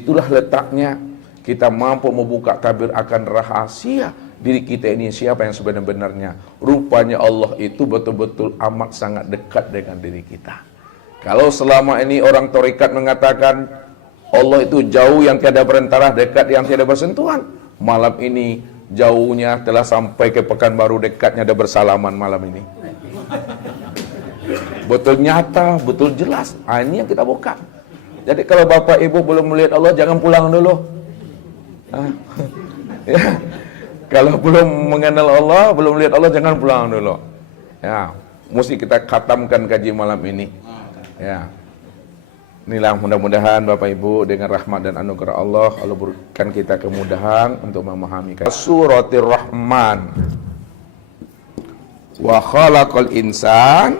Itulah letaknya kita mampu membuka tabir akan rahasia diri kita ini siapa yang sebenarnya. Rupanya Allah itu betul-betul amat sangat dekat dengan diri kita. Kalau selama ini orang tarekat mengatakan Allah itu jauh yang tiada berantara, dekat yang tiada bersentuhan, malam ini jauhnya telah sampai ke Pekanbaru, dekatnya ada bersalaman malam ini. Betul nyata, betul jelas. Ini yang kita buka. Jadi kalau Bapak Ibu belum melihat Allah, jangan pulang dulu. Ya. Kalau belum mengenal Allah, belum melihat Allah, jangan pulang dulu. Ya, mesti kita khatamkan kaji malam ini. Ya. Inilah mudah-mudahan Bapak Ibu dengan rahmat dan anugerah Allah berikan kita kemudahan untuk memahami Suratir Rahman. Wa khalaqal insan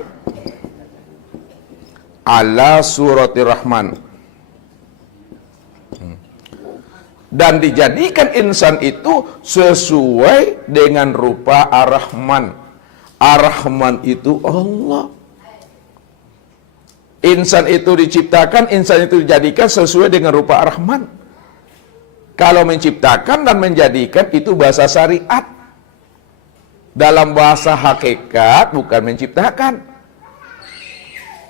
ala suratir Rahman. Dan dijadikan insan itu sesuai dengan rupa Ar-Rahman. Ar-Rahman itu Allah. Insan itu diciptakan, insan itu dijadikan sesuai dengan rupa Ar-Rahman. Kalau menciptakan dan menjadikan itu bahasa syariat. Dalam bahasa hakikat bukan menciptakan.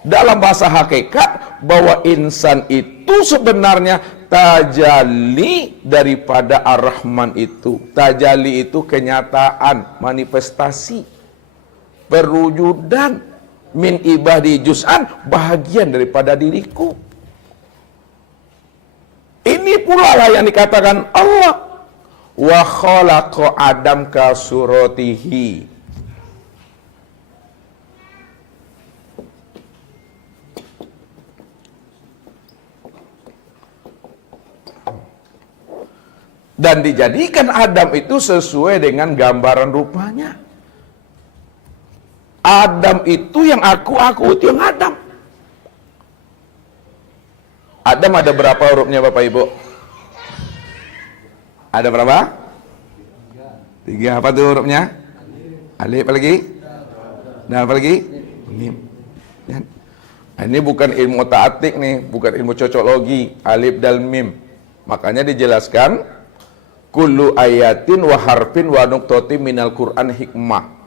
Dalam bahasa hakikat bahwa insan itu sebenarnya tajalli daripada Ar-Rahman itu. Tajalli itu kenyataan, manifestasi, perwujudan. Min ibadi juz'an, bahagian daripada diriku. Ini pula lah yang dikatakan Allah. Wa khalaqa Adam ka suratihi. Dan dijadikan Adam itu sesuai dengan gambaran rupanya. Adam itu yang aku itu yang Adam. Adam ada berapa hurufnya Bapak Ibu? Ada berapa? 3. Apa tuh hurufnya? Alif apa lagi? Dan apa lagi? Mim. Ini bukan ilmu ta'atik nih, bukan ilmu cocoklogi. Alif dan mim. Makanya dijelaskan kullu ayatin wa harfin wa nuqtatin minal Qur'an hikmah.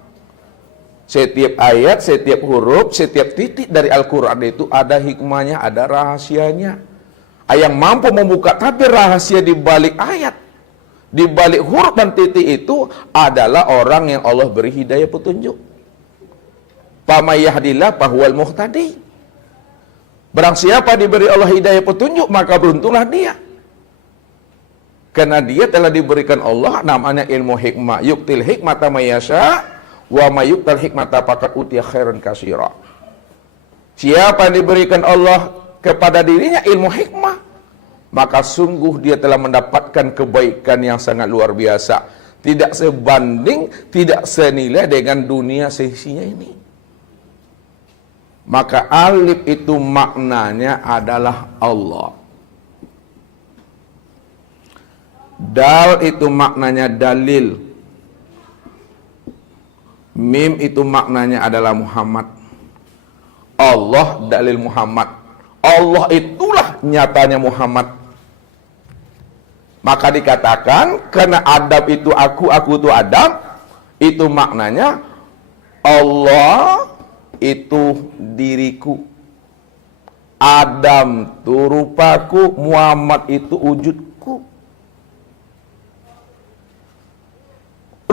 Setiap ayat, setiap huruf, setiap titik dari Al-Quran itu ada hikmahnya, ada rahasianya. Yang mampu membuka tabir rahasia di balik ayat, di balik huruf dan titik itu adalah orang yang Allah beri hidayah petunjuk. Faman yahdillah fahuwal muhtadi. Barang siapa diberi Allah hidayah petunjuk, maka beruntunglah dia. Karena dia telah diberikan Allah namanya ilmu hikmah. Yuktil hikmata mayasya. Wa mayyuqtal hikmata faqad utiya khairan katsira. Siapa yang diberikan Allah kepada dirinya ilmu hikmah, maka sungguh dia telah mendapatkan kebaikan yang sangat luar biasa, tidak sebanding, tidak senilai dengan dunia seisinya ini. Maka alif itu maknanya adalah Allah. Dal itu maknanya dalil. Mim itu maknanya adalah Muhammad. Allah dalil Muhammad. Allah itulah nyatanya Muhammad. Maka dikatakan karena Adam itu aku itu Adam, itu maknanya Allah itu diriku. Adam itu rupaku, Muhammad itu wujudku.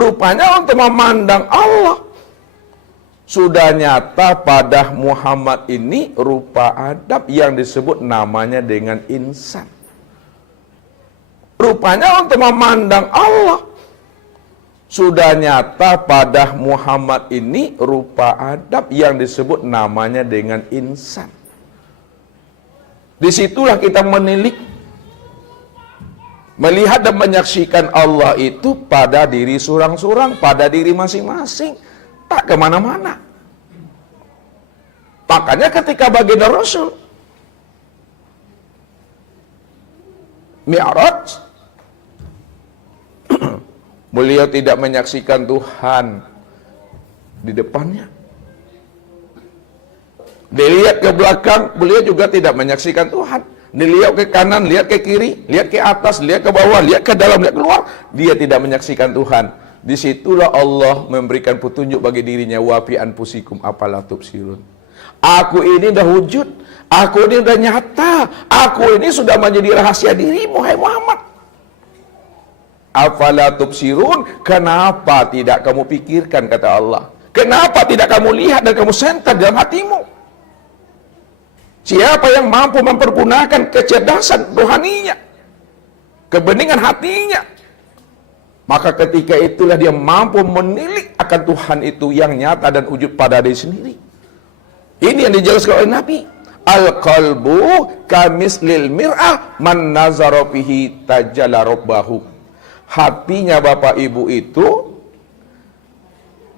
Rupanya untuk memandang Allah sudah nyata pada Muhammad ini rupa Adam yang disebut namanya dengan insan. Rupanya untuk memandang Allah sudah nyata pada Muhammad ini rupa Adam yang disebut namanya dengan insan. Disitulah kita menilik, melihat dan menyaksikan Allah itu pada diri surang-surang, pada diri masing-masing, tak kemana-mana. Makanya ketika baginda Rasul Mi'raj, beliau tidak menyaksikan Tuhan di depannya. Dilihat ke belakang, beliau juga tidak menyaksikan Tuhan. Lihat ke kanan, lihat ke kiri, lihat ke atas, lihat ke bawah, lihat ke dalam, lihat keluar. Dia tidak menyaksikan Tuhan. Disitulah Allah memberikan petunjuk bagi dirinya. Wa fi anfusikum afala tubsirun. Aku ini dah wujud. Aku ini dah nyata. Aku ini sudah menjadi rahasia dirimu, hai Muhammad. Afala tubsirun. Kenapa tidak kamu pikirkan, kata Allah. Kenapa tidak kamu lihat dan kamu sentak dalam hatimu? Siapa yang mampu mempergunakan kecerdasan rohaninya, kebeningan hatinya, maka ketika itulah dia mampu menilik akan Tuhan itu yang nyata dan wujud pada diri sendiri. Ini yang dijelaskan oleh Nabi. Al-qalbu kamislil mir'ah man nazara fihi tajalla rabbahu. Hatinya Bapak Ibu itu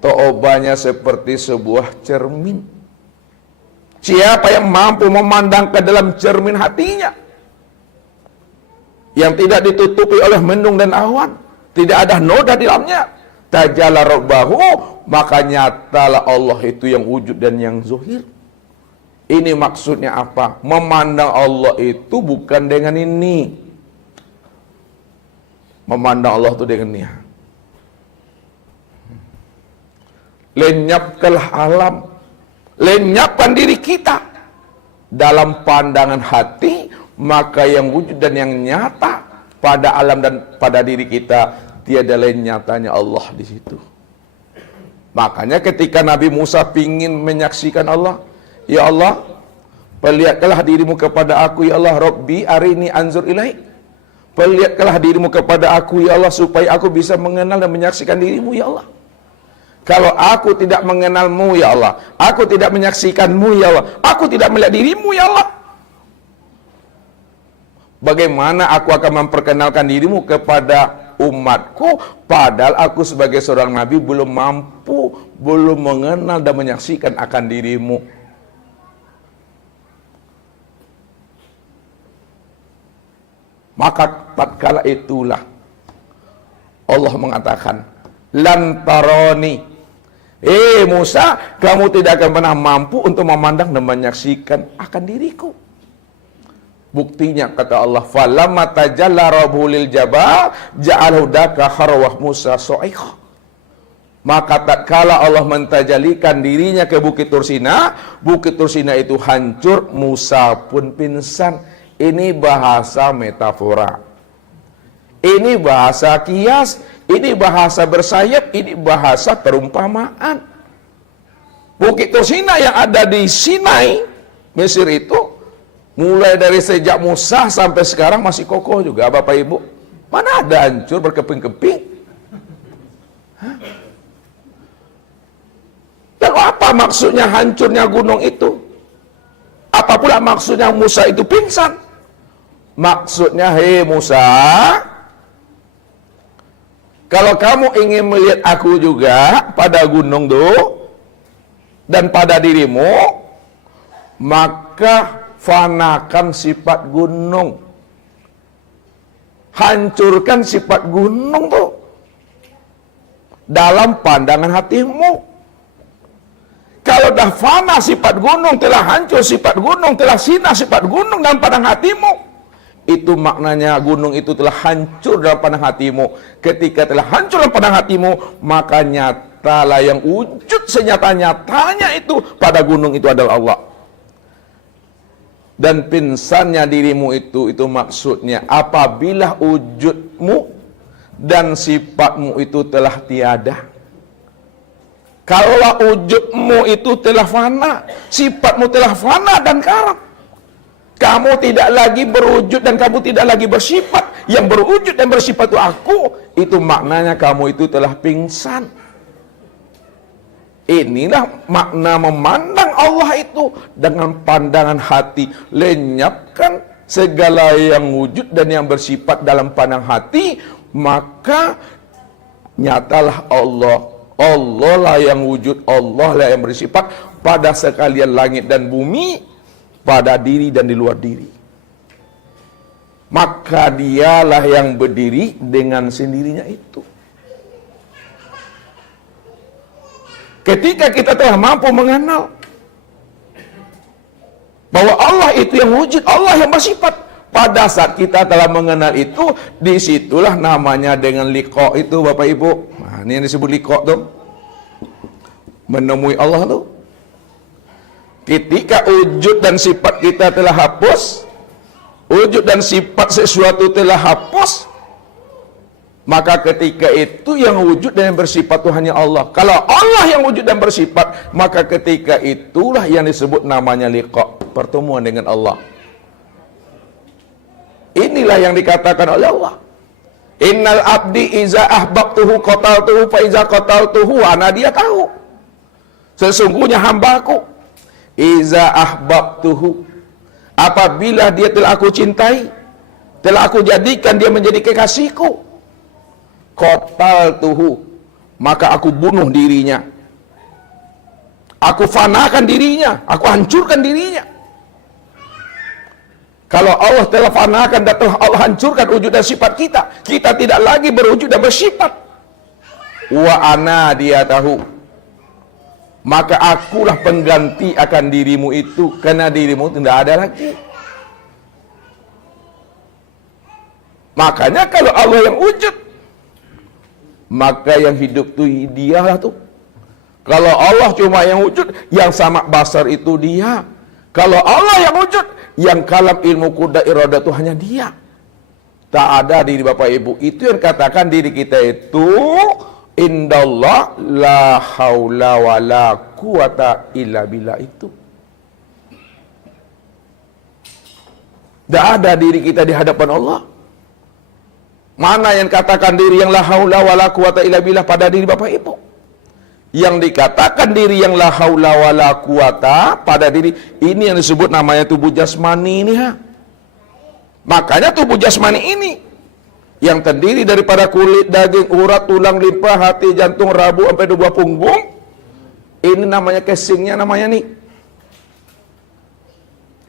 toobanya seperti sebuah cermin. Siapa yang mampu memandang ke dalam cermin hatinya, yang tidak ditutupi oleh mendung dan awan, tidak ada noda di dalamnya, tajalla rabbahu, maka nyatalah Allah itu yang wujud dan yang zuhir. Ini maksudnya apa? Memandang Allah itu bukan dengan ini. Memandang Allah itu dengan ini. Lenyapkanlah alam, lenyapkan diri kita dalam pandangan hati, maka yang wujud dan yang nyata pada alam dan pada diri kita tiada lain nyatanya Allah di situ. Makanya ketika Nabi Musa ingin menyaksikan Allah, ya Allah, perlihatkanlah dirimu kepada aku, ya Allah. Rabbi arini anzur ilaik. Perlihatkanlah dirimu kepada aku, ya Allah, supaya aku bisa mengenal dan menyaksikan dirimu, ya Allah. Kalau aku tidak mengenalmu, ya Allah, aku tidak menyaksikanmu, ya Allah, aku tidak melihat dirimu, ya Allah, bagaimana aku akan memperkenalkan dirimu kepada umatku, padahal aku sebagai seorang nabi belum mampu, belum mengenal dan menyaksikan akan dirimu. Maka tatkala itulah Allah mengatakan, lantaroni, Musa, kamu tidak akan pernah mampu untuk memandang dan menyaksikan akan diriku. Buktinya kata Allah, falamma tajalla rabbuhu lil jabal ja'alahu daka kharwah Musa so'ikh. Maka tatkala Allah mentajalikan dirinya ke Bukit Tursina itu hancur, Musa pun pingsan. Ini bahasa metafora, ini bahasa kias, ini bahasa bersayap, ini bahasa perumpamaan. Bukit Tursina yang ada di Sinai, Mesir itu, mulai dari sejak Musa sampai sekarang masih kokoh juga, Bapak Ibu. Mana ada hancur berkeping-keping? Lalu apa maksudnya hancurnya gunung itu? Apa pula maksudnya Musa itu pingsan? Maksudnya, hei Musa, kalau kamu ingin melihat aku juga pada gunung tuh dan pada dirimu, maka fanakan sifat gunung, hancurkan sifat gunung tuh dalam pandangan hatimu. Kalau dah fana sifat gunung, telah hancur sifat gunung, telah sina sifat gunung dalam pandangan hatimu, itu maknanya gunung itu telah hancur dalam pandang hatimu. Ketika telah hancur dalam pandang hatimu, maka nyatalah yang wujud senyata-nyatanya itu pada gunung itu adalah Allah. Dan pingsannya dirimu itu maksudnya apabila wujudmu dan sifatmu itu telah tiada. Kalau wujudmu itu telah fana, sifatmu telah fana dan karam, kamu tidak lagi berwujud dan kamu tidak lagi bersifat. Yang berwujud dan bersifat itu aku, itu maknanya kamu itu telah pingsan. Inilah makna memandang Allah itu dengan pandangan hati. Lenyapkan segala yang wujud dan yang bersifat dalam pandang hati, maka nyatalah Allah. Allah lah yang wujud, Allah lah yang bersifat pada sekalian langit dan bumi, pada diri dan di luar diri. Maka dialah yang berdiri dengan sendirinya itu. Ketika kita telah mampu mengenal bahwa Allah itu yang wujud, Allah yang bersifat, Pada saat kita telah mengenal itu, disitulah namanya dengan liqa itu, Bapak Ibu. Nah, ini yang disebut liqa tuh. Menemui Allah tuh. Ketika wujud dan sifat kita telah hapus, wujud dan sifat sesuatu telah hapus, maka ketika itu yang wujud dan yang bersifat itu hanya Allah. Kalau Allah yang wujud dan bersifat, maka ketika itulah yang disebut namanya liqa, pertemuan dengan Allah. Inilah yang dikatakan oleh Allah. Innal abdi iza ahbabtuhu qataltuhu fa iza qataltuhu, ana dia tahu. Sesungguhnya hambaku iza ahbabtuhu, apabila dia telah aku cintai, telah aku jadikan dia menjadi kekasihku, qataltuhu, maka aku bunuh dirinya, aku fanakan dirinya, aku hancurkan dirinya. Kalau Allah telah fanakan dan telah Allah hancurkan wujud dan sifat kita, kita tidak lagi berwujud dan bersifat. Wa ana dia tahu, maka akulah pengganti akan dirimu itu, karena dirimu tidak ada lagi. Makanya kalau Allah yang wujud, maka yang hidup tuh dialah tuh. Kalau Allah cuma yang wujud, yang sama basar itu dia. Kalau Allah yang wujud, yang kalam ilmu kuda iradah itu hanya dia. Tak ada diri Bapak Ibu. Itu yang katakan diri kita itu indallah la haula wa la quwata illa billah itu. Tak ada diri kita di hadapan Allah. Mana yang katakan diri yang la haula wa la quwata illa billah pada diri Bapak Ibu? Yang dikatakan diri yang la haula wa la quwata pada diri ini yang disebut namanya tubuh jasmani ini, ha. Makanya tubuh jasmani ini yang terdiri daripada kulit, daging, urat, tulang, limpa, hati, jantung, rabu sampai dua punggung, ini namanya casingnya, namanya nih.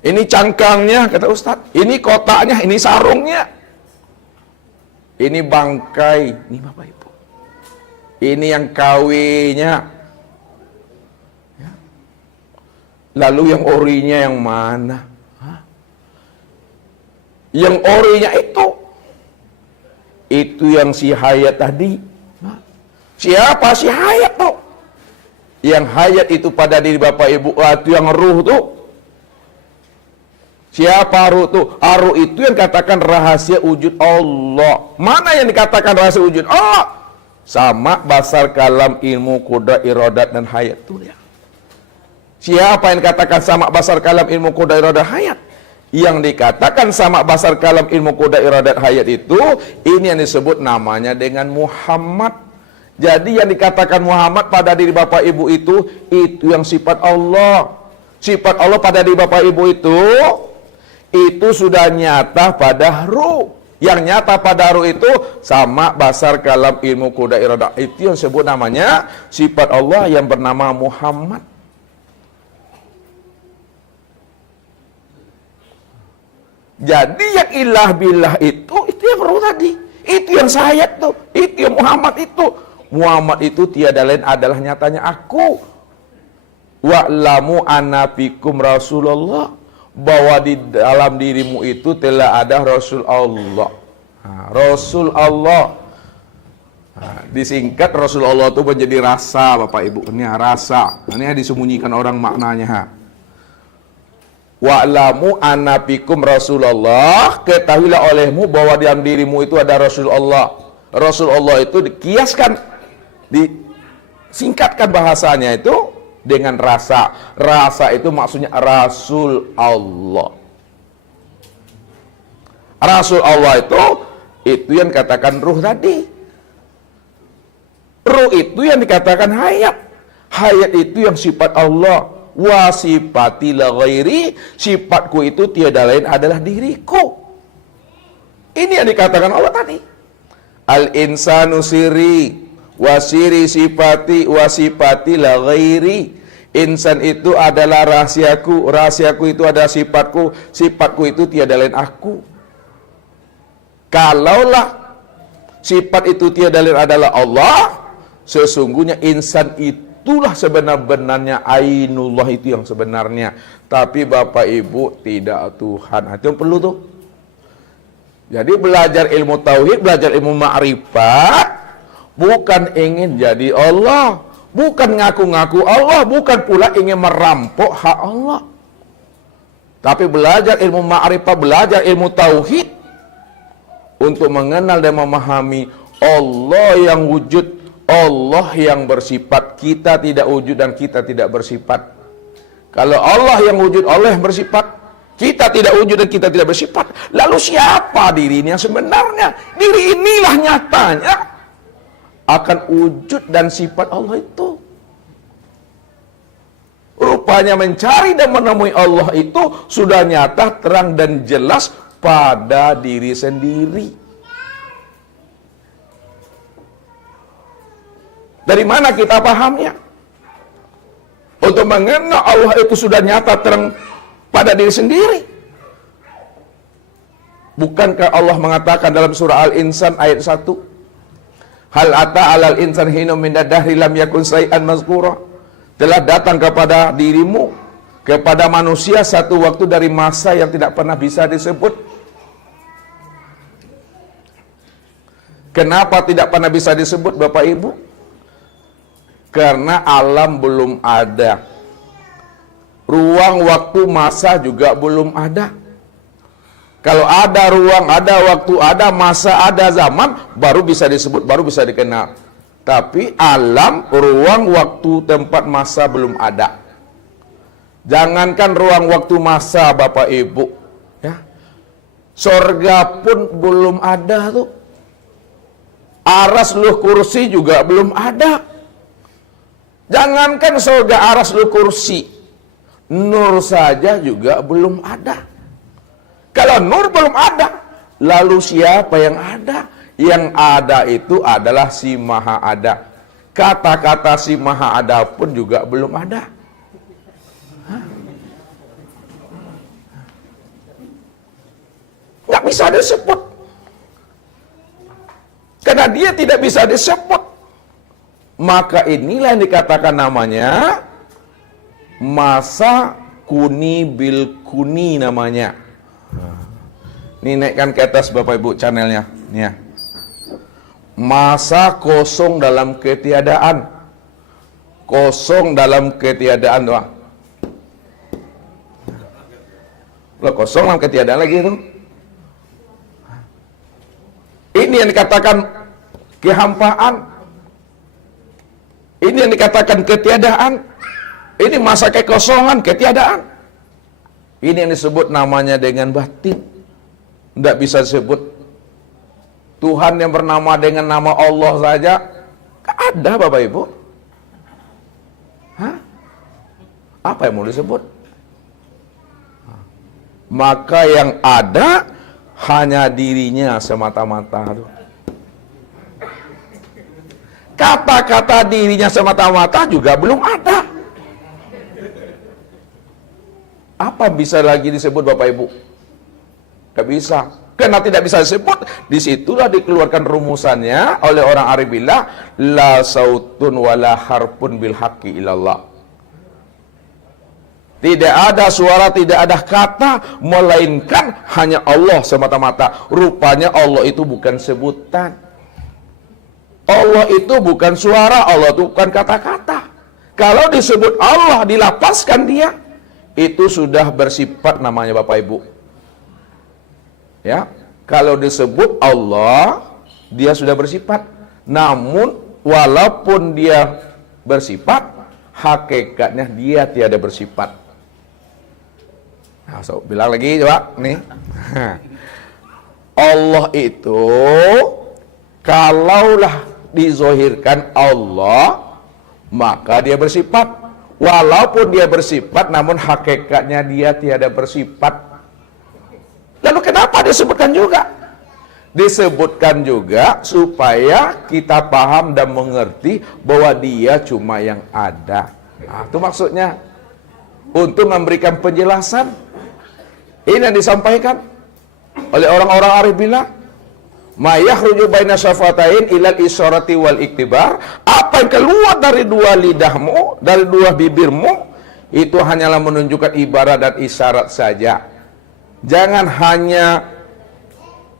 Ini cangkangnya kata Ustaz, ini kotaknya, ini sarungnya, ini bangkai, ini Bapak Ibu. Ini yang KW-nya. Ya. Lalu yang orinya yang mana? Hah? Yang orinya itu yang si hayat tadi. Hah? Siapa si hayat tuh? Yang hayat itu pada diri Bapak Ibu, itu yang ruh tuh. Siapa ruh tuh? Ruh itu yang katakan rahasia wujud Allah. Mana yang dikatakan rahasia wujud Allah? Sama basar kalam ilmu kudrat iradat dan hayat itu ya. Siapa yang dikatakan sama basar kalam ilmu kudrat iradat hayat? Yang dikatakan sama basar kalam ilmu kudrat iradat hayat itu, ini yang disebut namanya dengan Muhammad. Jadi yang dikatakan Muhammad pada diri Bapak Ibu itu yang sifat Allah. Sifat Allah pada diri Bapak Ibu itu sudah nyata pada ruh. Yang nyata pada ruh itu sama basar kalam ilmu kuda iradah. Itu yang sebut namanya sifat Allah yang bernama Muhammad. Jadi yang ilah billah itu yang ruh tadi. Itu yang sayat tuh. Itu yang Muhammad itu. Muhammad itu tiada lain adalah nyatanya aku. Wa'lamu anna fikum Rasulullah, bahwa di dalam dirimu itu telah ada Rasul Allah. Rasul Allah. Disingkat Rasul Allah itu menjadi rasa, Bapak Ibu. Ini rasa. Ini disembunyikan orang maknanya. Wa'lamu anna fikum Rasulullah, ketahuilah olehmu bahwa di dalam dirimu itu ada Rasul Allah. Rasul Allah itu dikiaskan, disingkatkan bahasanya itu dengan rasa. Rasa itu maksudnya Rasul Allah. Rasul Allah itu yang katakan ruh tadi. Ruh itu yang dikatakan hayat. Hayat itu yang sifat Allah. Wa sifati la ghairi, sifatku itu tiada lain adalah diriku. Ini yang dikatakan Allah tadi. Al insanu siri wa siri sifati wa sifati la ghairi. Insan itu adalah rahasiaku, rahasiaku itu adalah sifatku, sifatku itu tiada lain aku. Kalaulah sifat itu tiada lain adalah Allah, sesungguhnya insan itulah sebenar-benarnya, ainullah itu yang sebenarnya. Tapi Bapak Ibu tidak Tuhan. Itu yang perlu tuh. Jadi belajar ilmu tauhid, belajar ilmu ma'rifat, bukan ingin jadi Allah, bukan ngaku-ngaku Allah, bukan pula ingin merampok hak Allah. Tapi belajar ilmu ma'rifat, belajar ilmu tauhid untuk mengenal dan memahami Allah yang wujud, Allah yang bersifat. Kita tidak wujud dan kita tidak bersifat. Kalau Allah yang wujud, Allah yang bersifat, kita tidak wujud dan kita tidak bersifat. Lalu siapa dirinya sebenarnya? Diri inilah nyatanya akan wujud dan sifat Allah itu. Rupanya mencari dan menemui Allah itu sudah nyata, terang dan jelas pada diri sendiri. Dari mana kita pahamnya? Untuk mengenal Allah itu sudah nyata, terang pada diri sendiri. Bukankah Allah mengatakan dalam surah Al-Insan ayat 1, hal ata alal insan hinum min dahri lam yakun syai'an mazkura. Telah datang kepada dirimu, kepada manusia satu waktu dari masa yang tidak pernah bisa disebut. Kenapa tidak pernah bisa disebut, Bapak Ibu? Karena alam belum ada. Ruang, waktu, masa juga belum ada. Kalau ada ruang, ada waktu, ada masa, ada zaman, baru bisa disebut, baru bisa dikenal. Tapi alam, ruang, waktu, tempat, masa belum ada. Jangankan ruang, waktu, masa, Bapak Ibu, ya, sorga pun belum ada tuh. Aras luh kursi juga belum ada. Jangankan sorga, aras luh kursi, nur saja juga belum ada. Kalau nur belum ada, lalu siapa yang ada? Yang ada itu adalah si Maha Ada. Kata-kata si Maha Ada pun juga belum ada. Nggak bisa disebut. Karena dia tidak bisa disebut. Maka inilah yang dikatakan namanya masa kuni bil kuni namanya. Ini naikkan ke atas Bapak Ibu channelnya. Nih ya. Masa kosong dalam ketiadaan. Kosong dalam ketiadaan doang. Loh, kosong dalam ketiadaan lagi itu. Ini yang dikatakan kehampaan. Ini yang dikatakan ketiadaan. Ini masa kekosongan, ketiadaan. Ini yang disebut namanya dengan batin. Tidak bisa disebut. Tuhan yang bernama dengan nama Allah saja ada, Bapak Ibu. Hah? Apa yang mau disebut? Maka yang ada hanya dirinya semata-mata. Kata-kata dirinya semata-mata juga belum ada. Apa bisa lagi disebut, Bapak Ibu? Tidak bisa. Karena tidak bisa disebut, disitulah dikeluarkan rumusannya oleh orang arif billah, la sautun wala harpun bil haqqi ilallah. Tidak ada suara, tidak ada kata, melainkan hanya Allah semata-mata. Rupanya Allah itu bukan sebutan. Allah itu bukan suara, Allah itu bukan kata-kata. Kalau disebut Allah, dilapaskan dia, itu sudah bersifat namanya, Bapak Ibu. Ya, kalau disebut Allah, dia sudah bersifat. Namun, walaupun dia bersifat, hakikatnya dia tiada bersifat. Nah, so, bilang lagi coba, nih. Allah itu, kalaulah dizohirkan Allah, maka dia bersifat. Walaupun dia bersifat, namun hakikatnya dia tiada bersifat. Lalu kenapa disebutkan juga? Disebutkan juga supaya kita paham dan mengerti bahwa dia cuma yang ada. Nah, itu maksudnya. Untuk memberikan penjelasan. Ini yang disampaikan oleh orang-orang arif billah. Ma yakhruju baina syafatain ilal isyarati wal iktibar. Apa yang keluar dari dua lidahmu, dari dua bibirmu, itu hanyalah menunjukkan ibarat dan isyarat saja. Jangan hanya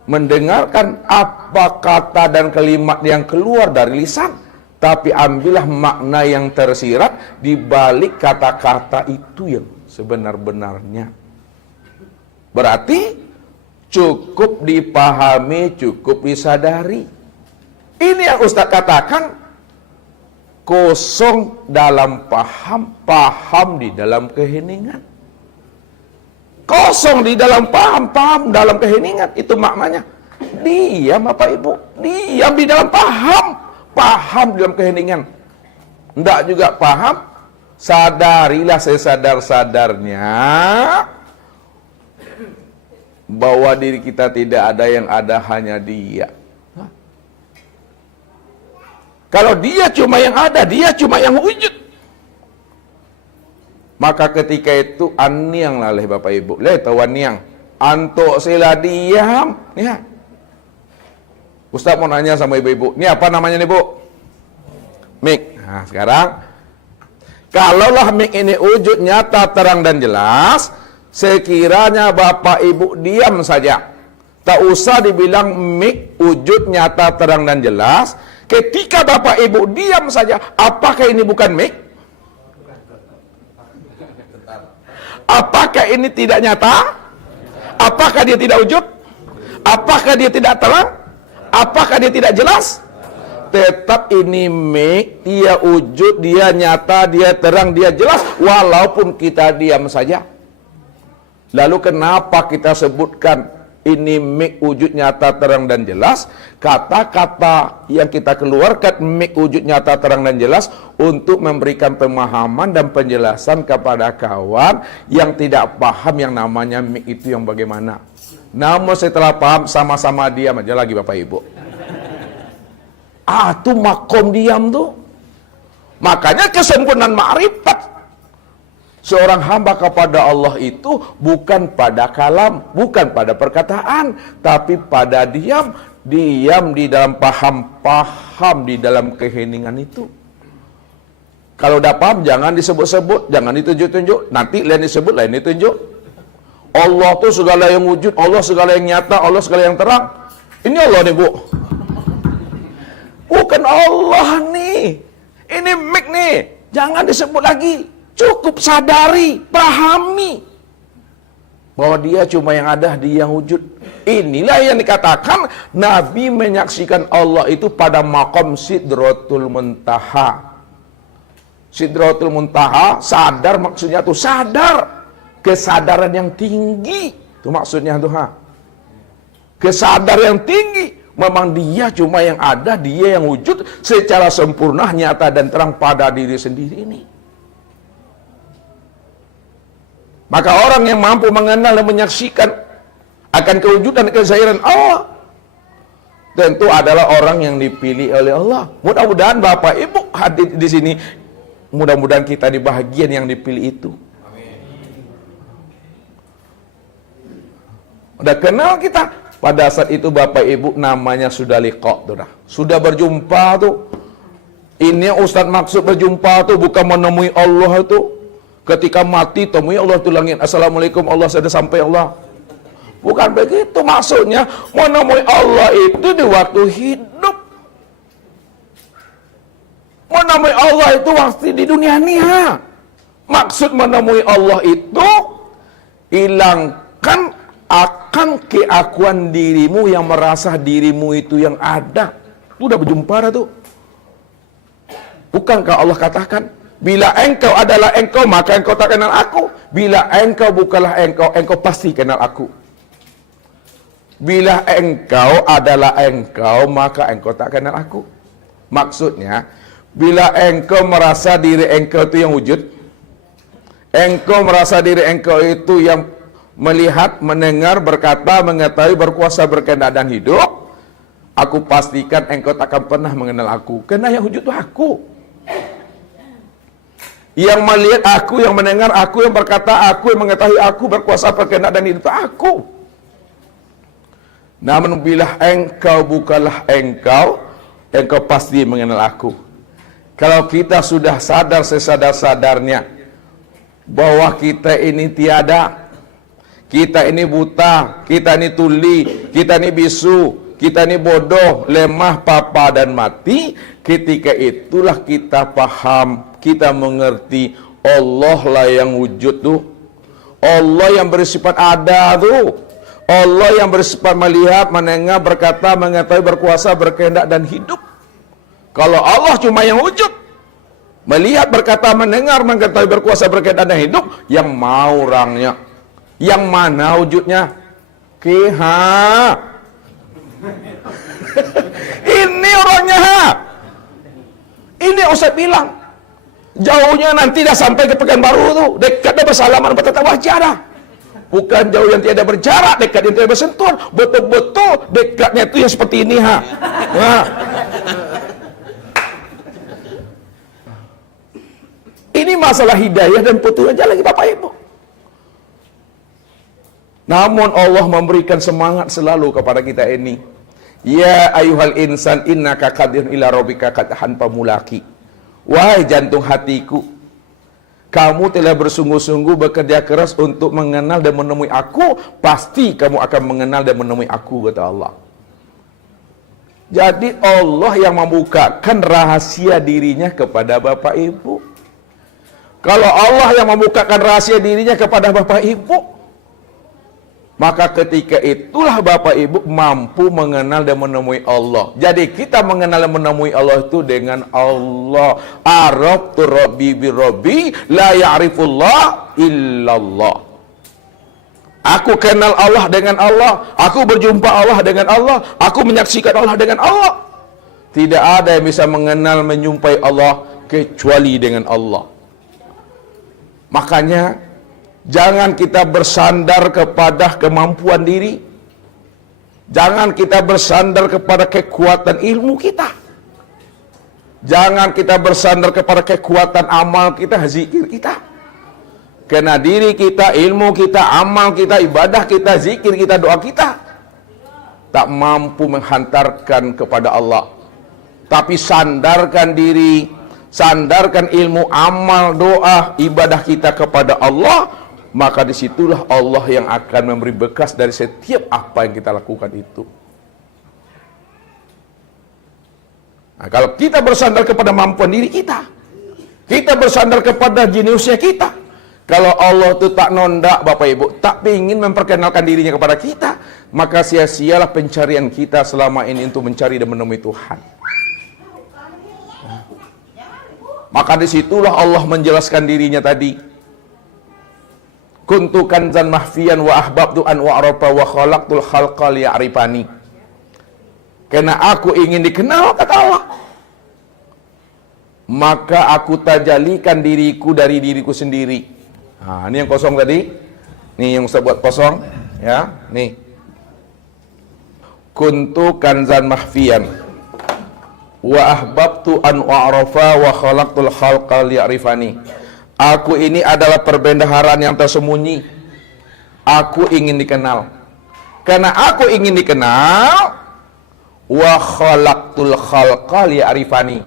mendengarkan apa kata dan kalimat yang keluar dari lisan, tapi ambillah makna yang tersirat di balik kata-kata itu yang sebenar-benarnya. Berarti cukup dipahami, cukup disadari. Ini yang Ustaz katakan, kosong dalam paham, paham di dalam keheningan. Kosong di dalam paham, paham dalam keheningan. Itu maknanya. Diam Bapak Ibu. Diam di dalam paham. Paham di dalam keheningan. Tidak juga paham. Sadarilah sesadar-sadarnya bahwa diri kita tidak ada, yang ada hanya Dia. Kalau Dia cuma yang ada, Dia cuma yang wujud, maka ketika itu aniang lah Bapak Ibu. Tahu aniang. Antuk sila diam. Ya. Ustaz mau nanya sama ibu-ibu. Ini apa namanya nih Bu? Mik. Nah sekarang, kalaulah mik ini wujud nyata, terang dan jelas, sekiranya Bapak Ibu diam saja. Tak usah dibilang mik wujud nyata, terang dan jelas. Ketika Bapak Ibu diam saja, apakah ini bukan mik? Apakah ini tidak nyata? Apakah dia tidak wujud? Apakah dia tidak terang? Apakah dia tidak jelas? Tetap ini mik, dia wujud, dia nyata, dia terang, dia jelas, walaupun kita diam saja. Lalu kenapa kita sebutkan ini mik wujud nyata, terang dan jelas? Kata-kata yang kita keluarkan mik wujud nyata, terang dan jelas untuk memberikan pemahaman dan penjelasan kepada kawan yang tidak paham yang namanya mik itu yang bagaimana. Namun setelah paham, sama-sama diam aja lagi Bapak Ibu. Itu makom diam tuh. Makanya kesempurnaan ma'rifat seorang hamba kepada Allah itu bukan pada kalam, bukan pada perkataan, tapi pada diam. Diam di dalam paham, paham di dalam keheningan itu. Kalau udah paham, jangan disebut-sebut, jangan ditunjuk-tunjuk. Nanti lain disebut, lain ditunjuk. Allah tuh segala yang wujud, Allah segala yang nyata, Allah segala yang terang. Ini Allah nih Bu. Bukan Allah nih. Ini mik nih. Jangan disebut lagi. Cukup sadari, pahami bahwa Dia cuma yang ada, Dia yang wujud. Inilah yang dikatakan Nabi menyaksikan Allah itu pada maqam Sidratul Muntaha. Sidratul Muntaha, sadar maksudnya tuh sadar. Kesadaran yang tinggi. Itu maksudnya tuh. Kesadaran yang tinggi. Memang Dia cuma yang ada, Dia yang wujud secara sempurna, nyata dan terang pada diri sendiri ini. Maka orang yang mampu mengenal dan menyaksikan akan kewujudan kezahiran Allah tentu adalah orang yang dipilih oleh Allah. Mudah-mudahan Bapak Ibu hadir di sini, mudah-mudahan kita di bahagian yang dipilih itu. Udah kenal kita, pada saat itu Bapak Ibu namanya sudah liqa tuh dah. Sudah berjumpa tuh. Ini Ustaz maksud berjumpa tuh bukan menemui Allah itu. Ketika mati temui Allah itu langit. Assalamualaikum Allah, sudah sampai Allah. Bukan begitu maksudnya. Menemui Allah itu di waktu hidup. Menemui Allah itu waktu di dunia ini. Maksud menemui Allah itu hilangkan akan keakuan dirimu yang merasa dirimu itu yang ada. Itu udah berjumpa dah tuh. Bukankah Allah katakan, bila engkau adalah engkau, maka engkau tak kenal aku. Bila engkau bukanlah engkau, engkau pasti kenal aku. Bila engkau adalah engkau, maka engkau tak kenal aku. Maksudnya, bila engkau merasa diri engkau itu yang wujud, engkau merasa diri engkau itu yang melihat, mendengar, berkata, mengetahui, berkuasa, berkehendak dan hidup, aku pastikan engkau tak akan pernah mengenal aku. Karena yang wujud itu aku. Yang melihat aku, yang mendengar aku, yang berkata aku, yang mengetahui aku, berkuasa, berkehendak dan hidup itu aku. Namun bila engkau bukanlah engkau, engkau pasti mengenal aku. Kalau kita sudah sadar sesadar-sadarnya bahwa kita ini tiada, kita ini buta, kita ini tuli, kita ini bisu, kita ini bodoh, lemah, papa dan mati. Ketika itulah kita paham, kita mengerti Allah lah yang wujud tuh, Allah yang bersifat ada tuh, Allah yang bersifat melihat, mendengar, berkata, mengetahui, berkuasa, berkehendak dan hidup. Kalau Allah cuma yang wujud, melihat, berkata, mendengar, mengetahui, berkuasa, berkehendak dan hidup, yang mau orangnya, yang mana wujudnya? Keha. Ini orangnya. Ini Ustaz bilang, jauhnya nanti dah sampai ke Pekanbaru tuh, dekat dah bersalaman bertatap wajah dah. Bukan jauh yang tiada berjarak, dekat yang tiada bersentuhan. Betul-betul dekatnya itu yang seperti ini ha. Nah. Ini masalah hidayah dan petunjuk aja lagi Bapak Ibu. Namun Allah memberikan semangat selalu kepada kita ini. Ya ayuhal insan innaka qadirun ila rabbika qadhan pamulaki. Wahai jantung hatiku, kamu telah bersungguh-sungguh bekerja keras untuk mengenal dan menemui aku, pasti kamu akan mengenal dan menemui aku, kata Allah. Jadi Allah yang membukakan rahasia dirinya kepada Bapak Ibu. Kalau Allah yang membukakan rahasia dirinya kepada Bapak Ibu, maka ketika itulah Bapak Ibu mampu mengenal dan menemui Allah. Jadi kita mengenal dan menemui Allah itu dengan Allah. Arabtu rabbi bi rabbi la ya'rifullah illallah. Aku kenal Allah dengan Allah, aku berjumpa Allah dengan Allah, aku menyaksikan Allah dengan Allah. Tidak ada yang bisa mengenal menyumpai Allah kecuali dengan Allah. Makanya jangan kita bersandar kepada kemampuan diri. Jangan kita bersandar kepada kekuatan ilmu kita. Jangan kita bersandar kepada kekuatan amal kita, zikir kita. Karena diri kita, ilmu kita, amal kita, ibadah kita, zikir kita, doa kita tak mampu menghantarkan kepada Allah. Tapi sandarkan diri, sandarkan ilmu, amal, doa, ibadah kita kepada Allah, maka disitulah Allah yang akan memberi bekas dari setiap apa yang kita lakukan itu. Nah, kalau kita bersandar kepada kemampuan diri kita, kita bersandar kepada jeniusnya kita, kalau Allah itu tak nondak Bapak Ibu, tak ingin memperkenalkan dirinya kepada kita, maka sia-sialah pencarian kita selama ini untuk mencari dan menemui Tuhan. Maka disitulah Allah menjelaskan dirinya tadi. Kuntu kanzan mahfiyan wa ahbabtu an wa'rafa wa khalaqtul khalqa liya'rifani. Karena aku ingin dikenal, kata Allah, maka aku tajalikan diriku dari diriku sendiri. Nah, ini yang kosong tadi. Nih yang Ustaz buat kosong, ya. Nih. Kuntu kanzan mahfiyan wa ahbabtu an wa'rafa wa khalaqtul khalqa liya'rifani. Aku ini adalah perbendaharaan yang tersembunyi. Aku ingin dikenal. Karena aku ingin dikenal, wa khalaqtul khalqa liya'rifani,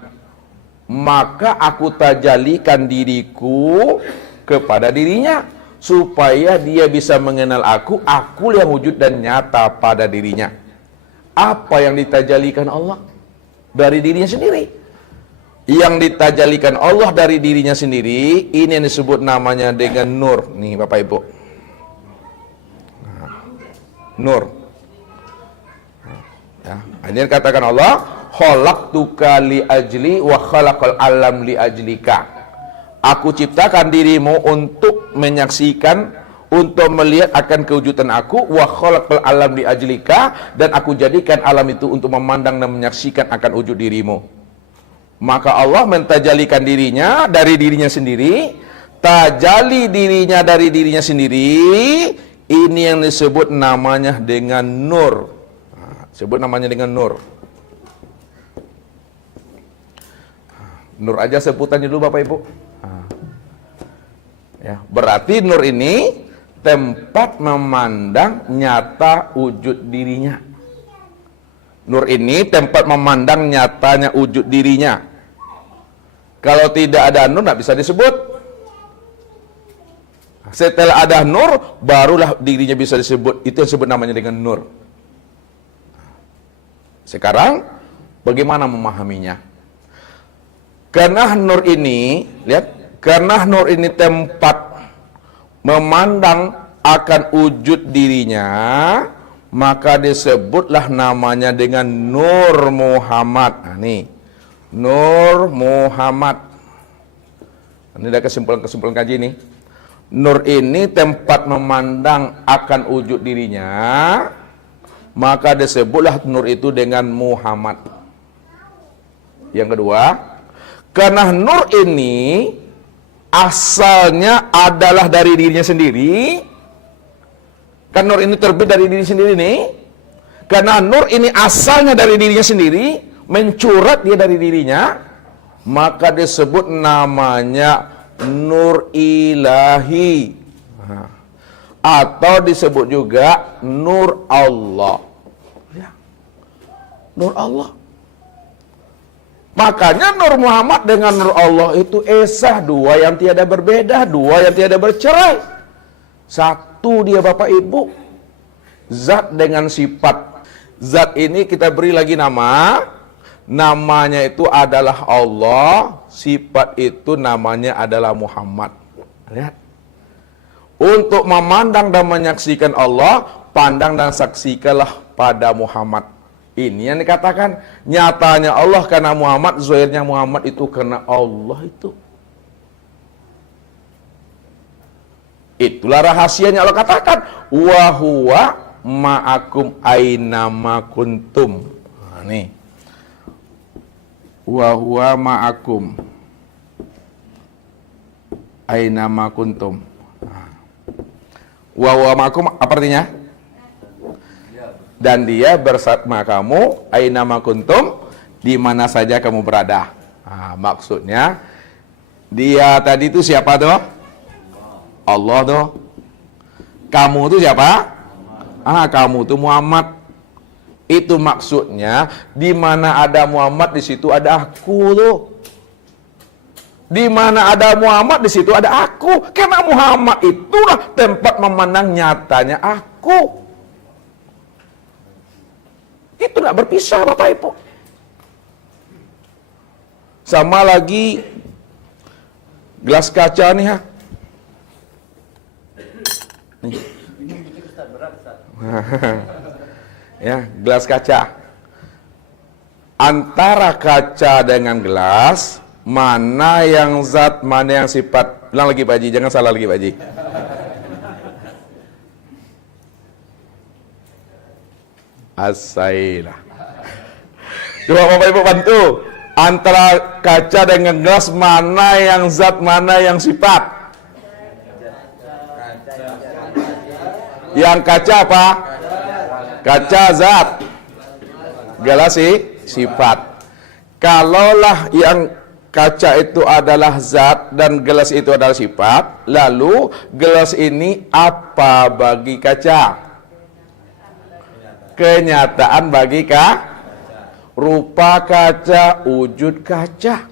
maka aku tajalikan diriku kepada dirinya supaya dia bisa mengenal aku yang wujud dan nyata pada dirinya. Apa yang ditajalikan Allah? Dari dirinya sendiri. Yang ditajalikan Allah dari dirinya sendiri, ini yang disebut namanya dengan nur. Nih Bapak Ibu, nur. Ya, ini katakan Allah, khalaqtuka li ajli wa khalaqal alam li ajlika. Aku ciptakan dirimu untuk menyaksikan, untuk melihat akan kewujudan aku, wa khalaqal alam li ajlika, dan aku jadikan alam itu untuk memandang dan menyaksikan akan wujud dirimu. Maka Allah mentajalikan dirinya dari dirinya sendiri, tajali dirinya dari dirinya sendiri. Ini yang disebut namanya dengan nur. Nah, sebut namanya dengan nur. Nur aja sebutannya dulu Bapak Ibu. Nah, ya, berarti nur ini tempat memandang nyata wujud dirinya. Nur ini tempat memandang nyatanya wujud dirinya. Kalau tidak ada nur, tidak bisa disebut. Setelah ada nur, barulah dirinya bisa disebut. Itu yang disebut namanya dengan nur. Sekarang, bagaimana memahaminya? Karena nur ini, lihat, karena nur ini tempat memandang akan wujud dirinya, maka disebutlah namanya dengan Nur Muhammad. Nah, nih, Nur Muhammad. Ini ada kesimpulan-kesimpulan kaji nih. Nur ini tempat memandang akan wujud dirinya, maka disebutlah nur itu dengan Muhammad. Yang kedua, karena nur ini asalnya adalah dari dirinya sendiri. Kan nur ini terbit dari diri sendiri nih. Karena nur ini asalnya dari dirinya sendiri, mencurat dia dari dirinya, maka disebut namanya nur ilahi, atau disebut juga nur Allah. Ya. Nur Allah. Makanya Nur Muhammad dengan Nur Allah itu esah, dua yang tiada berbeda, dua yang tiada bercerai. Satu dia Bapak Ibu, zat dengan sifat. Zat ini kita beri lagi nama, namanya itu adalah Allah, sifat itu namanya adalah Muhammad. Lihat. Untuk memandang dan menyaksikan Allah, pandang dan saksikanlah pada Muhammad. Ini yang dikatakan nyatanya Allah karena Muhammad, zahirnya Muhammad itu karena Allah itu. Itulah rahasianya Allah katakan, wa huwa ma'akum ainama kuntum. Nah, nih. Wa huwa ma'akum ainama kuntum. Wa huwa ma'akum apa artinya? Dan dia bersama kamu ainama kuntum, di mana saja kamu berada. Nah, maksudnya dia tadi itu siapa tuh? Allah tuh. Kamu tuh siapa? Kamu tuh Muhammad. Itu maksudnya di mana ada Muhammad di situ ada aku tuh. Di mana ada Muhammad di situ ada aku. Karena Muhammad itulah tempat memandang nyatanya aku. Itu tidak berpisah Bapak Ibu. Sama lagi gelas kaca nih ya. Nih. Ya, gelas kaca. Antara kaca dengan gelas, mana yang zat, mana yang sifat? Bilang lagi Pak Haji, jangan salah lagi Pak Haji. Asailah. Coba Bapak Ibu bantu. Antara kaca dengan gelas, mana yang zat, mana yang sifat? Yang kaca apa? Kaca zat. Gelas sifat. Kalaulah yang kaca itu adalah zat dan gelas itu adalah sifat, lalu gelas ini apa bagi kaca? Kenyataan bagi rupa kaca, wujud kaca.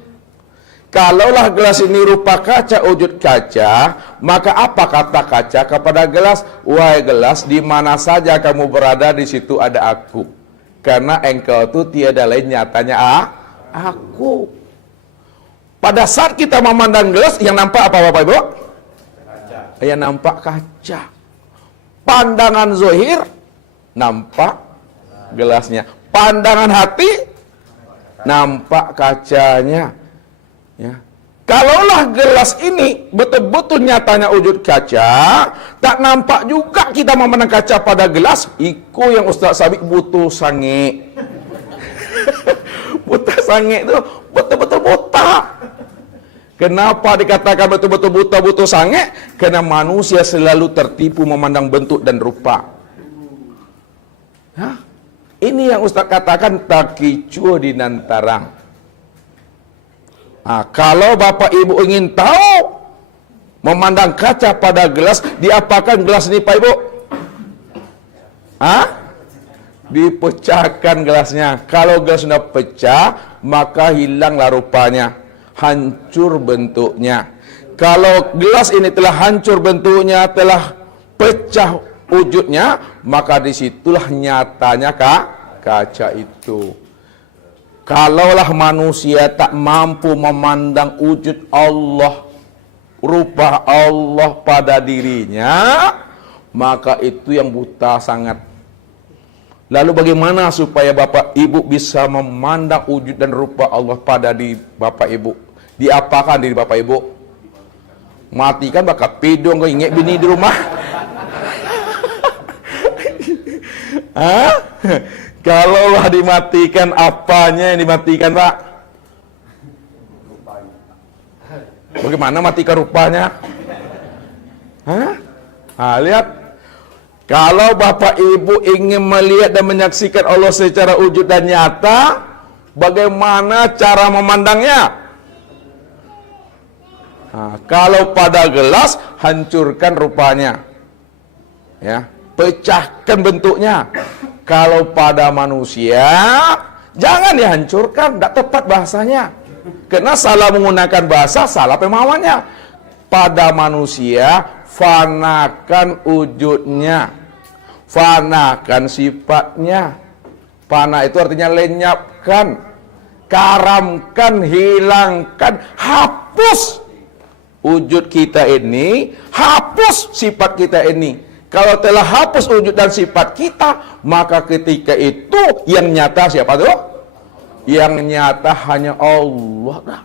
Kalaulah gelas ini rupa kaca, wujud kaca, maka apa kata kaca kepada gelas? Wahai gelas, di mana saja kamu berada, di situ ada aku. Karena engkau itu tiada lain nyatanya aku. Pada saat kita memandang gelas, yang nampak apa Bapak Ibu? Kaca. Yang nampak kaca. Pandangan zahir nampak gelasnya. Pandangan hati nampak kacanya. Ya. Kalaulah gelas ini betul-betul nyatanya wujud kaca, tak nampak juga kita memandang kaca pada gelas. Iku yang Ustaz Sabik butuh sange. Buta sange itu betul-betul buta. Kenapa dikatakan betul-betul buta, butuh sange? Karena manusia selalu tertipu memandang bentuk dan rupa. Hah? Ini yang Ustaz katakan takicu di nantarang. Kalau Bapak Ibu ingin tahu memandang kaca pada gelas, diapakan gelas ini Pak Ibu? Dipecahkan gelasnya. Kalau gelas sudah pecah, maka hilanglah rupanya, hancur bentuknya. Kalau gelas ini telah hancur bentuknya, telah pecah wujudnya, maka disitulah nyatanya kaca itu. Kalaulah manusia tak mampu memandang wujud Allah, rupa Allah pada dirinya, maka itu yang buta sangat. Lalu bagaimana supaya Bapak Ibu bisa memandang wujud dan rupa Allah pada diri Bapak Ibu? Diapakan diri Bapak Ibu? Matikan bakal pidong kau ingat bini di rumah. Hah? Kalaulah dimatikan, apanya yang dimatikan, Pak? Bagaimana matikan rupanya? Hah? Nah, lihat. Kalau Bapak Ibu ingin melihat dan menyaksikan Allah secara wujud dan nyata, bagaimana cara memandangnya? Nah, kalau pada gelas, hancurkan rupanya. Ya, pecahkan bentuknya. Kalau pada manusia, jangan dihancurkan, tidak tepat bahasanya. Karena salah menggunakan bahasa, salah pemahamannya. Pada manusia, fanakan wujudnya, fanakan sifatnya. Fana itu artinya lenyapkan, karamkan, hilangkan, hapus wujud kita ini, hapus sifat kita ini. Kalau telah hapus wujud dan sifat kita, maka ketika itu yang nyata siapa tuh? Yang nyata hanya Allah.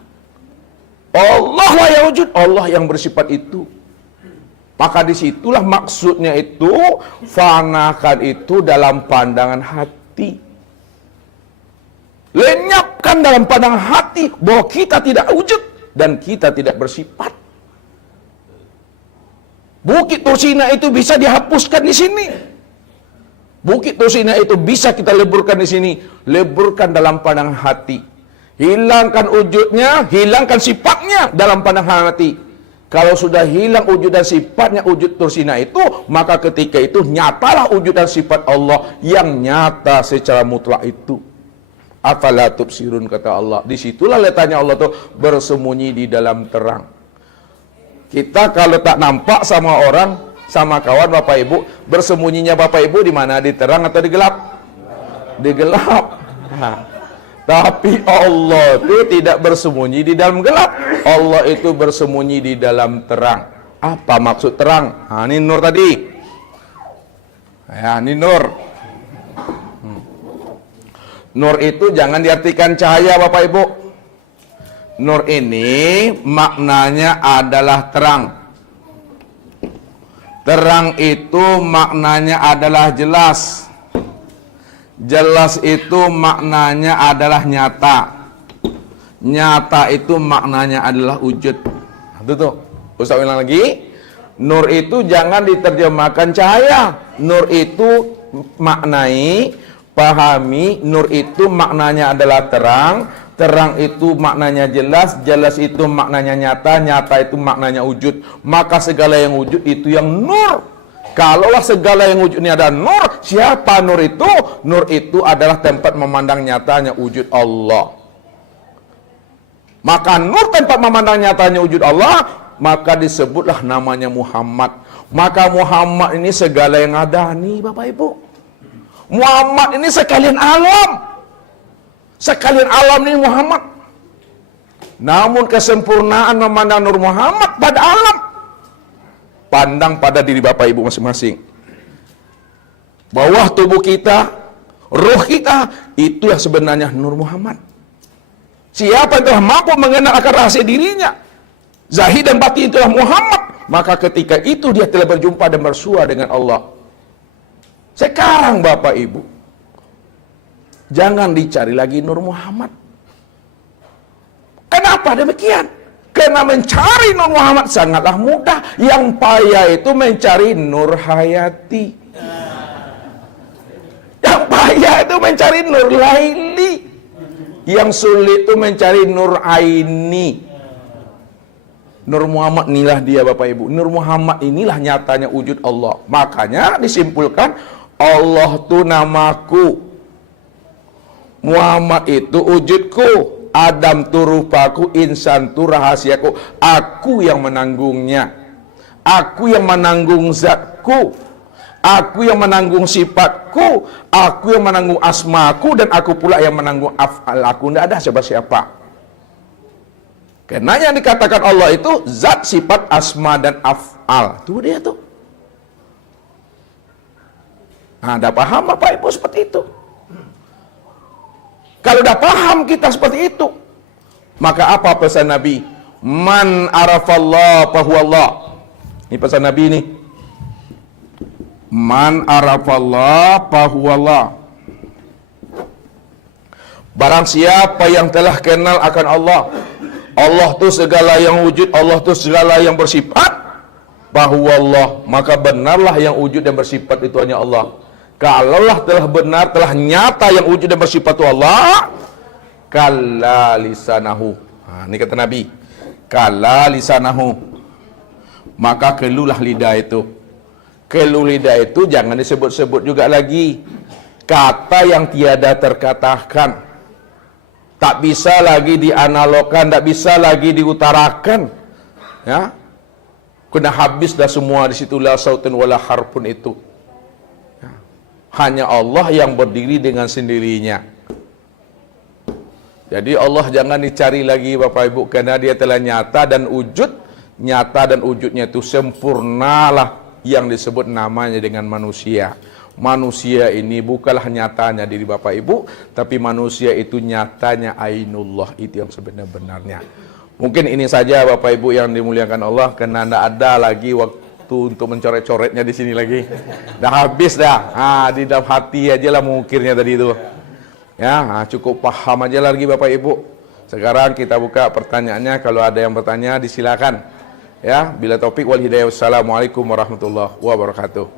Allah lah yang wujud, Allah yang bersifat itu. Maka disitulah maksudnya itu, fanakan itu dalam pandangan hati. Lenyapkan dalam pandangan hati bahwa kita tidak wujud dan kita tidak bersifat. Bukit Tursina itu bisa dihapuskan di sini. Bukit Tursina itu bisa kita leburkan di sini. Leburkan dalam pandangan hati. Hilangkan wujudnya, hilangkan sifatnya dalam pandangan hati. Kalau sudah hilang wujud dan sifatnya wujud Tursina itu, maka ketika itu nyatalah wujud dan sifat Allah yang nyata secara mutlak itu. Afala tubsirun, kata Allah. Disitulah letaknya Allah tuh bersembunyi di dalam terang. Kita kalau tak nampak sama orang, sama kawan Bapak Ibu, bersembunyinya Bapak Ibu di mana? Di terang atau di gelap? Di gelap. Nah, tapi Allah itu tidak bersembunyi di dalam gelap. Allah itu bersembunyi di dalam terang. Apa maksud terang? Nah, ini nur tadi. Ya, ini nur. Nur itu jangan diartikan cahaya Bapak Ibu. Nur ini maknanya adalah terang. Terang itu maknanya adalah jelas. Jelas itu maknanya adalah nyata. Nyata itu maknanya adalah wujud. Itu tuh. Ustaz ulang lagi. Nur itu jangan diterjemahkan cahaya. Nur itu maknai, pahami, nur itu maknanya adalah terang. Terang itu maknanya jelas, jelas itu maknanya nyata, nyata itu maknanya wujud. Maka segala yang wujud itu yang nur. Kalaulah segala yang wujud ini ada nur, siapa nur itu? Nur itu adalah tempat memandang nyatanya wujud Allah. Maka nur tempat memandang nyatanya wujud Allah, maka disebutlah namanya Muhammad. Maka Muhammad ini segala yang ada nih Bapak Ibu. Muhammad ini sekalian alam. Sekalian alam ini Muhammad. Namun kesempurnaan memandang Nur Muhammad pada alam. Pandang pada diri Bapak Ibu masing-masing. Bawah tubuh kita, roh kita, itulah sebenarnya Nur Muhammad. Siapa yang telah mampu mengenal akar rahasia dirinya, zahir dan batin itulah Muhammad. Maka ketika itu dia telah berjumpa dan bersua dengan Allah. Sekarang Bapak Ibu, jangan dicari lagi Nur Muhammad. Kenapa demikian? Karena mencari Nur Muhammad sangatlah mudah. Yang payah itu mencari Nur Hayati. Yang payah itu mencari Nur Laili. Yang sulit itu mencari Nur Aini. Nur Muhammad inilah dia Bapak Ibu. Nur Muhammad inilah nyatanya wujud Allah. Makanya disimpulkan Allah itu namaku, Muhammad itu wujudku. Adam tu rupaku, insan tu rahasiaku. Aku yang menanggungnya. Aku yang menanggung zatku. Aku yang menanggung sifatku. Aku yang menanggung asmaku. Dan aku pula yang menanggung af'al aku. Tidak ada siapa-siapa. Karena yang dikatakan Allah itu zat, sifat, asma, dan af'al. Itu dia tuh. Nah, dah paham Bapak Ibu seperti itu. Kalau dah paham kita seperti itu, maka apa pesan Nabi? Man arafallah fahuwallah. Ini pesan Nabi nih. Man arafallah fahuwallah. Barang siapa yang telah kenal akan Allah, Allah tu segala yang wujud, Allah tu segala yang bersifat, fahuwallah, maka benarlah yang wujud dan bersifat itu hanya Allah. Kalaulah telah benar, telah nyata yang wujud dan bersifat itu Allah, kalla lisanahu. Ini kata Nabi, kalla lisanahu, maka kelulah lidah itu. Kelu lidah itu jangan disebut-sebut juga lagi. Kata yang tiada terkatakan, tak bisa lagi dianalogkan, tak bisa lagi diutarakan. Ya, kena habis dah semua di situ, la sautun wala harfun itu. Hanya Allah yang berdiri dengan sendirinya. Jadi Allah jangan dicari lagi Bapak Ibu, karena dia telah nyata dan wujud. Nyata dan wujudnya itu sempurnalah yang disebut namanya dengan manusia. Manusia ini bukanlah nyatanya diri Bapak Ibu, tapi manusia itu nyatanya ainullah, itu yang sebenar-benarnya. Mungkin ini saja Bapak Ibu yang dimuliakan Allah, karena tidak ada lagi waktu untuk mencoret-coretnya di sini lagi. Dah habis dah. Di dalam hati aja lah mengukirnya tadi itu. Ya, cukup paham aja lagi Bapak Ibu. Sekarang kita buka pertanyaannya. Kalau ada yang bertanya, disilakan. Ya, bila taufik wal hidayah. Wassalamualaikum warahmatullahi wabarakatuh.